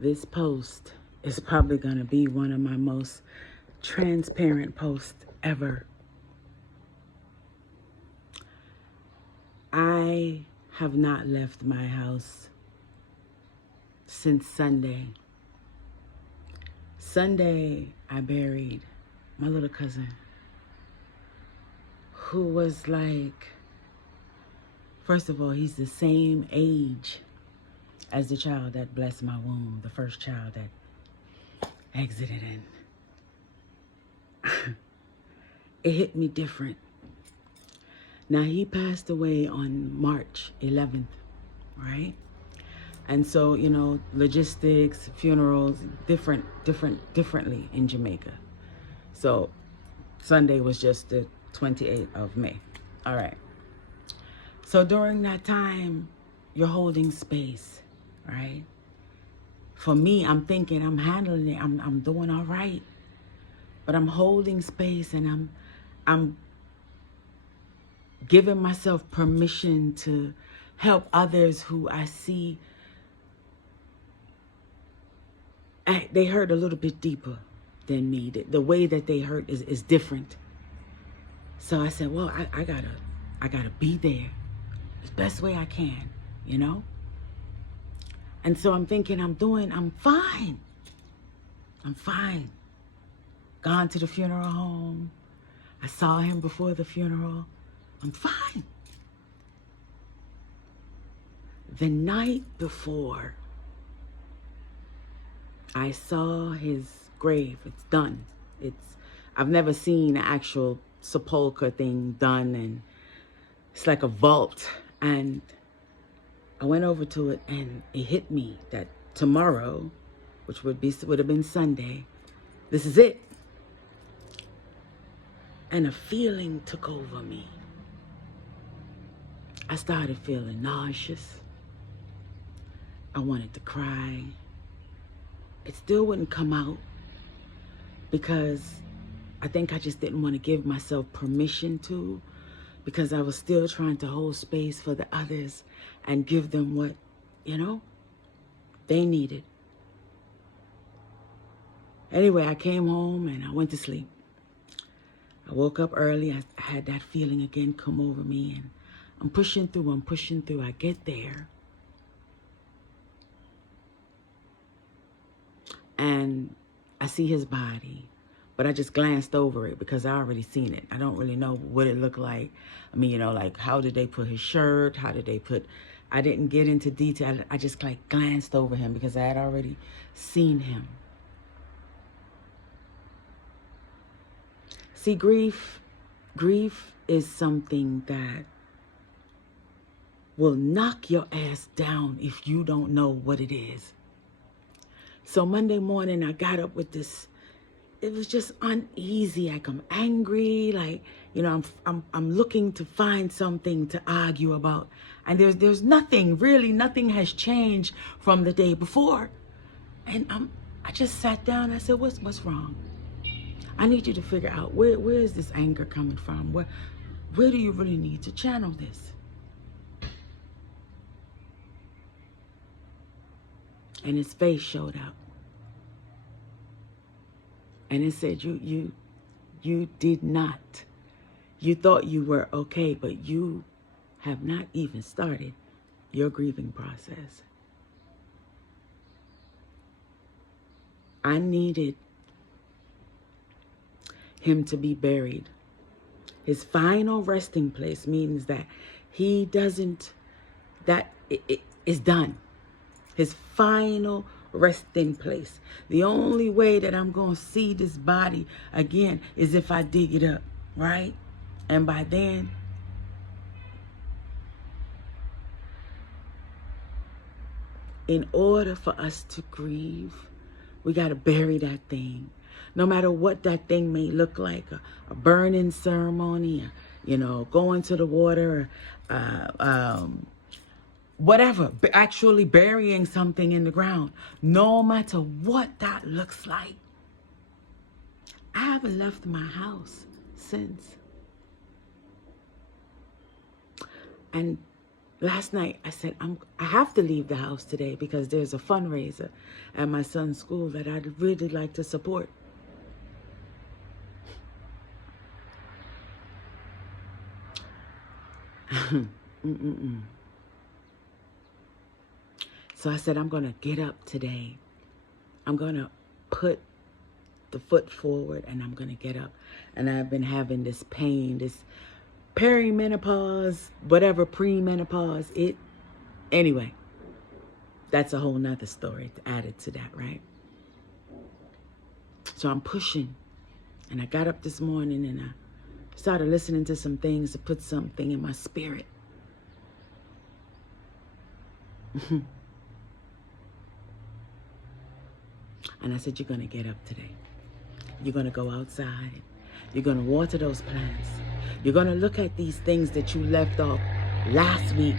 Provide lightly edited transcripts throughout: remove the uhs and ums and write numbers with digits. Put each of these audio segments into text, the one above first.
This post is probably going to be one of my most transparent posts ever. I have not left my house since Sunday. Sunday, I buried my little cousin, who was like, first of all, he's the same age as the child that blessed my womb, the first child that exited in. It hit me different. Now, he passed away on March 11th, right? And so, you know, logistics, funerals, differently in Jamaica. So Sunday was just the 28th of May. All right. So during that time, you're holding space, right? For me, I'm thinking I'm handling it. I'm doing all right. But I'm holding space, and I'm giving myself permission to help others who I see they hurt a little bit deeper than me. The way that they hurt is different. So I said, well, I gotta be there the best way I can, you know? And so I'm thinking I'm fine. I'm fine. Gone to the funeral home. I saw him before the funeral. I'm fine. The night before, I saw his grave. It's done. I've never seen an actual sepulcher thing done, and it's like a vault. And I went over to it, and it hit me that tomorrow, which would have been Sunday, this is it. And a feeling took over me. I started feeling nauseous. I wanted to cry. It still wouldn't come out because I think I just didn't want to give myself permission to, because I was still trying to hold space for the others and give them what, you know, they needed. Anyway, I came home and I went to sleep. I woke up early. I had that feeling again come over me, and I'm pushing through. I get there. And I see his body, but I just glanced over it because I already seen it. I don't really know what it looked like. I mean, you know, like, how did they put his shirt? I didn't get into detail. I just like glanced over him because I had already seen him. See, grief is something that will knock your ass down if you don't know what it is. So Monday morning, I got up with this. It was just uneasy. Like, I'm angry. Like, you know, I'm looking to find something to argue about, and there's nothing really. Nothing has changed from the day before. And I just sat down. I said, what's wrong? I need you to figure out where is this anger coming from? Where do you really need to channel this? And his face showed up. And it said, you did not. You thought you were okay, but you have not even started your grieving process. I needed him to be buried. His final resting place means that he doesn't, that it is done. His final resting place. The only way that I'm going to see this body again is if I dig it up, right? And by then, in order for us to grieve, we got to bury that thing. No matter what that thing may look like, a burning ceremony, you know, going to the water, whatever, actually burying something in the ground, no matter what that looks like. I haven't left my house since. And Last night, I said, I have to leave the house today because there's a fundraiser at my son's school that I'd really like to support. So I said, I'm going to get up today. I'm going to put the foot forward and I'm going to get up. And I've been having this pain, this perimenopause, whatever, premenopause. Anyway, that's a whole nother story added to that, right? So I'm pushing. And I got up this morning and I started listening to some things to put something in my spirit. And I said, you're going to get up today. You're going to go outside. You're going to water those plants. You're going to look at these things that you left off last week.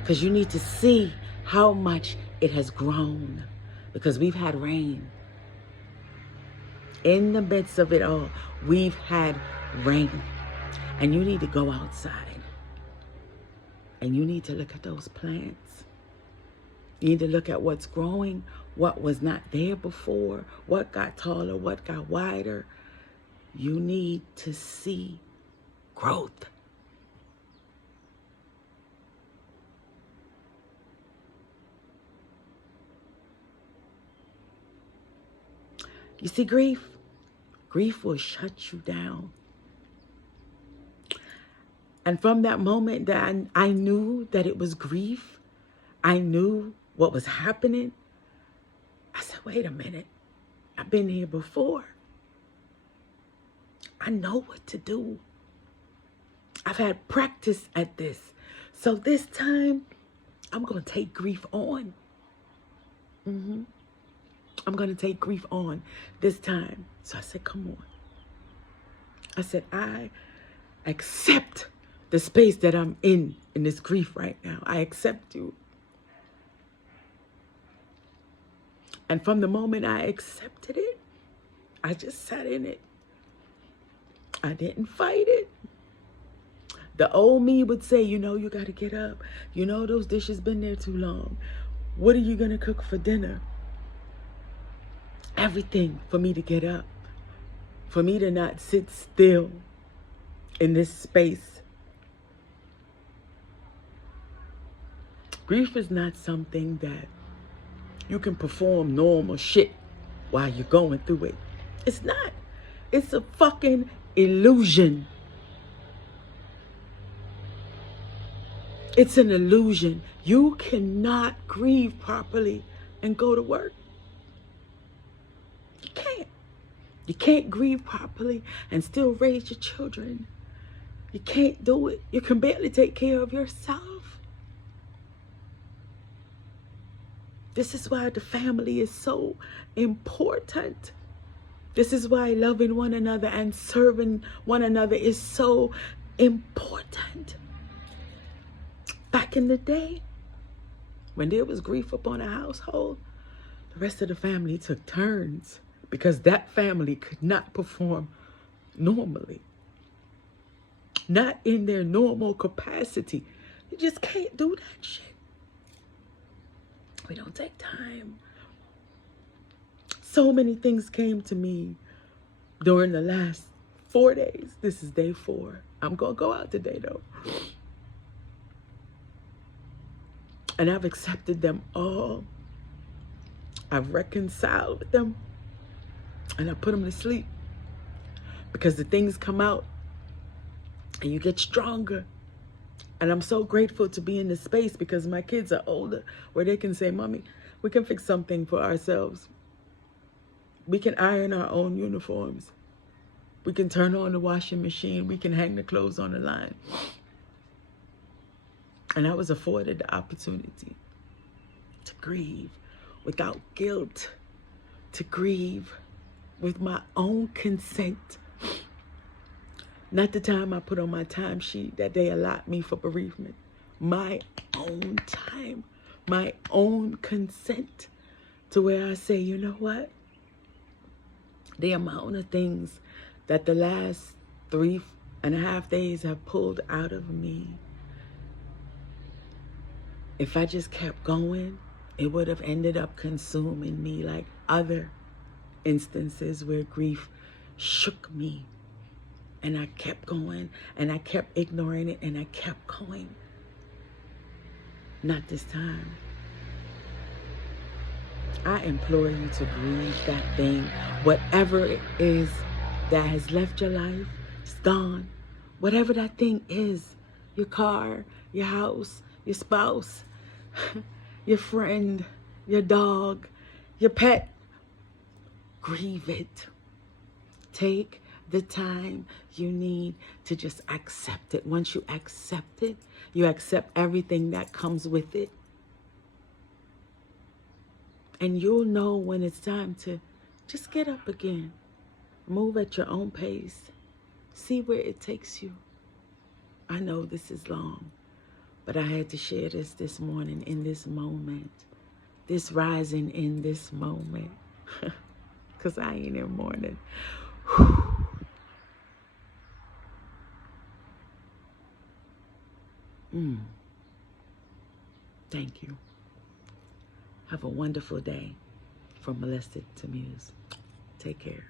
Because you need to see how much it has grown. Because we've had rain. In the midst of it all, we've had rain. And you need to go outside. And you need to look at those plants. You need to look at what's growing, what was not there before, what got taller, what got wider. You need to see growth. You see, grief will shut you down. And from that moment that I knew that it was grief, I knew what was happening. I said, wait a minute. I've been here before. I know what to do. I've had practice at this. So this time, I'm going to take grief on. I'm going to take grief on this time. So I said, come on. I said, I accept the space that I'm in this grief right now. I accept you. And from the moment I accepted it, I just sat in it. I didn't fight it. The old me would say, you know, you got to get up. You know, those dishes been there too long. What are you going to cook for dinner? Everything for me to get up. For me to not sit still in this space. Grief is not something that you can perform normal shit while you're going through it. It's not. It's a fucking illusion. It's an illusion. You cannot grieve properly and go to work. You can't. You can't grieve properly and still raise your children. You can't do it. You can barely take care of yourself. This is why the family is so important. This is why loving one another and serving one another is so important. Back in the day, when there was grief upon a household, the rest of the family took turns because that family could not perform normally. Not in their normal capacity. You just can't do that shit. We don't take time. So many things came to me during the last 4 days. This is day 4. I'm going to go out today, though. And I've accepted them all. I've reconciled with them. And I put them to sleep. Because the things come out. And you get stronger. And I'm so grateful to be in this space because my kids are older where they can say, Mommy, we can fix something for ourselves. We can iron our own uniforms. We can turn on the washing machine. We can hang the clothes on the line. And I was afforded the opportunity to grieve without guilt, to grieve with my own consent. Not the time I put on my timesheet that they allot me for bereavement. My own time, my own consent to where I say, you know what? The amount of things that the last 3.5 days have pulled out of me If I just kept going, it would have ended up consuming me like other instances where grief shook me. And I kept going, and I kept ignoring it, and I kept going. Not this time. I implore you to grieve that thing. Whatever it is that has left your life, it's gone. Whatever that thing is, your car, your house, your spouse, your friend, your dog, your pet, grieve it. Take the time you need to just accept it. Once you accept it, you accept everything that comes with it. And you'll know when it's time to just get up again. Move at your own pace. See where it takes you. I know this is long, but I had to share this morning in this moment. This rising in this moment. Because I ain't in morning. Thank you. Have a wonderful day. From Molested to Muse. Take care.